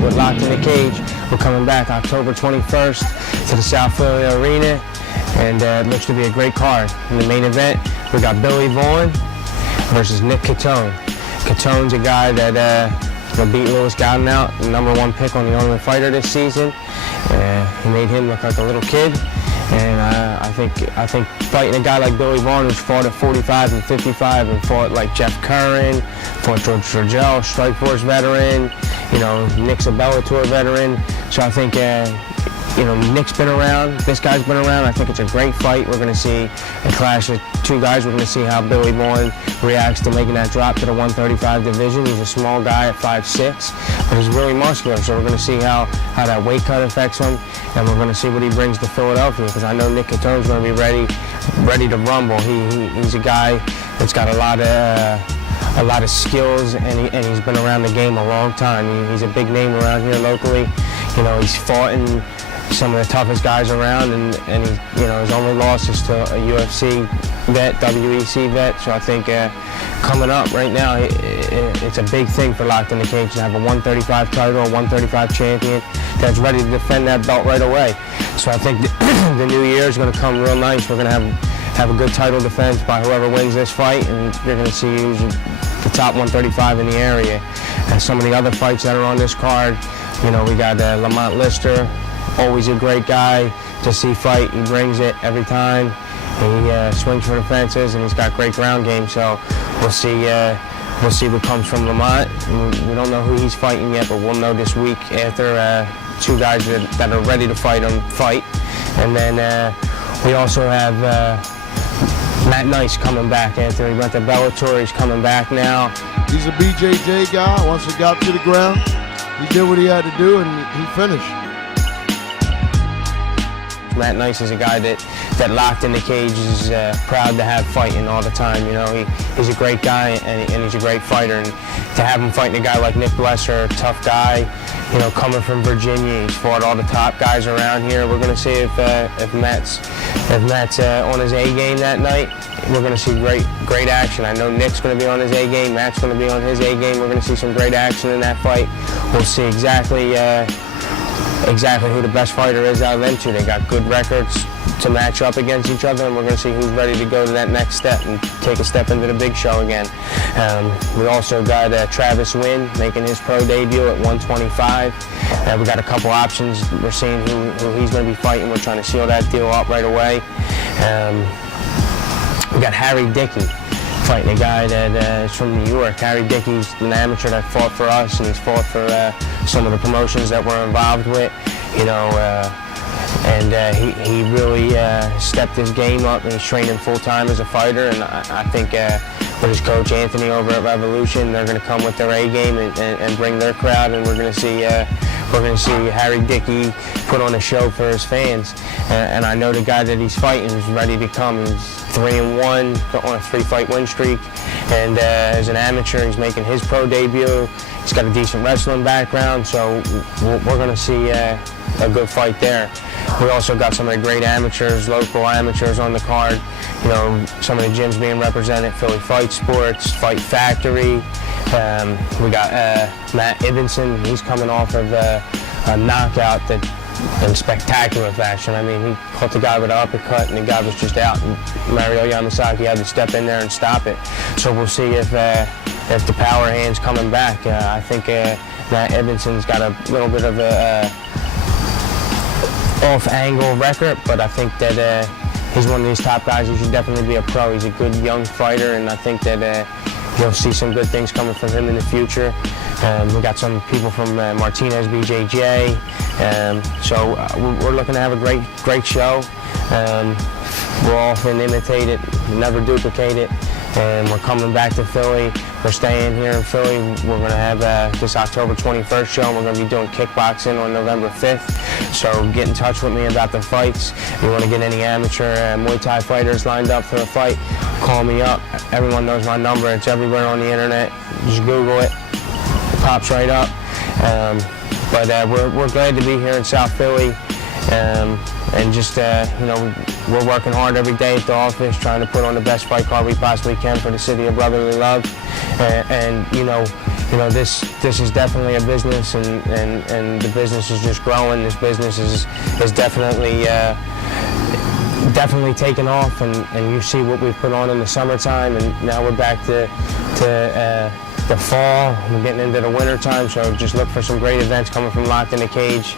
with Locked in the Cage. We're coming back October 21st to the South Philly Arena, and it looks to be a great card. In the main event, we got Billy Vaughn versus Nick Catone. Catone's a guy that beat Lewis Gowden out, the #1 pick on the Ultimate Fighter this season. He made him look like a little kid, and I think fighting a guy like Billy Vaughn, who's fought at 45 and 55 and fought like Jeff Curran, fought George Trudell, Strikeforce veteran, Nick's a Bellator veteran. So I think Nick's been around, this guy's been around. I think it's a great fight. We're going to see a clash of two guys. We're going to see how Billy Vaughn reacts to making that drop to the 135 division. He's a small guy at 5'6", but he's really muscular. So we're going to see how that weight cut affects him, and we're going to see what he brings to Philadelphia, because I know Nick Catone's going to be ready to rumble. He's a guy that's got a lot of skills, and he's been around the game a long time. He's a big name around here locally. He's fought in some of the toughest guys around, and his only loss is to a UFC vet, WEC vet. So I think coming up right now, it's a big thing for Locked in the Cage to have a 135 title, a 135 champion that's ready to defend that belt right away. So I think the new year is going to come real nice. We're going to have a good title defense by whoever wins this fight, and you're going to see who's the top 135 in the area. And some of the other fights that are on this card, we got Lamont Lister, always a great guy to see fight. He brings it every time. He swings for the fences, and he's got great ground game. So we'll see what comes from Lamont. We don't know who he's fighting yet, but we'll know this week after two guys that are ready to fight him fight. And then we also have Matt Nice coming back after he went to Bellator. He's coming back now. He's a BJJ guy. Once he got to the ground, he did what he had to do, and he finished. Matt Nice is a guy that Locked in the Cage is proud to have fighting all the time. He's a great guy, and he's a great fighter. And to have him fighting a guy like Nick Blesser, a tough guy, coming from Virginia, he's fought all the top guys around here. We're going to see if Matt's on his A game that night. We're going to see great action. I know Nick's going to be on his A game. Matt's going to be on his A game. We're going to see some great action in that fight. We'll see exactly who the best fighter is out of them two. They got good records to match up against each other, and we're going to see who's ready to go to that next step and take a step into the big show again. We also got Travis Wynn making his pro debut at 125. We got a couple options. We're seeing who he's going to be fighting. We're trying to seal that deal up right away. We got Harry Dickey fighting a guy that is from New York. Harry Dickey's an amateur that fought for us, and he's fought for some of the promotions that we're involved with, and he really stepped his game up, and he's training full-time as a fighter. And I think with his coach Anthony over at Revolution, they're going to come with their A game and bring their crowd, and we're going to see Harry Dickey put on a show for his fans. And I know the guy that he's fighting is ready to come. He's 3-1 on a 3-fight win streak, and as an amateur, he's making his pro debut. He's got a decent wrestling background, so we're going to see a good fight there. We also got some of the great amateurs, local amateurs on the card. Some of the gyms being represented: Philly Fight Sports, Fight Factory. We got Matt Ibenson. He's coming off of a knockout in spectacular fashion. I mean, he caught the guy with an uppercut, and the guy was just out, and Mario Yamasaki had to step in there and stop it. So we'll see if the power hand's coming back. I think Matt Ibenson's got a little bit of a off-angle record, but I think that he's one of these top guys. He should definitely be a pro. He's a good young fighter, and I think that you'll see some good things coming from him in the future. We got some people from Martinez BJJ, so we're looking to have a great show. We'll often imitate it, never duplicate it, and we're coming back to Philly. We're staying here in Philly. We're going to have this October 21st show, and we're going to be doing kickboxing on November 5th. So get in touch with me about the fights. If you want to get any amateur Muay Thai fighters lined up for a fight, call me up. Everyone knows my number. It's everywhere on the internet. Just Google it. It pops right up. But we're glad to be here in South Philly. And just, we're working hard every day at the office, trying to put on the best fight card we possibly can for the city of brotherly love. And you know, this is definitely a business, and the business is just growing. This business is definitely definitely taken off, and you see what we've put on in the summertime, and now we're back to the fall. We're getting into the winter time, so just look for some great events coming from Locked in the Cage.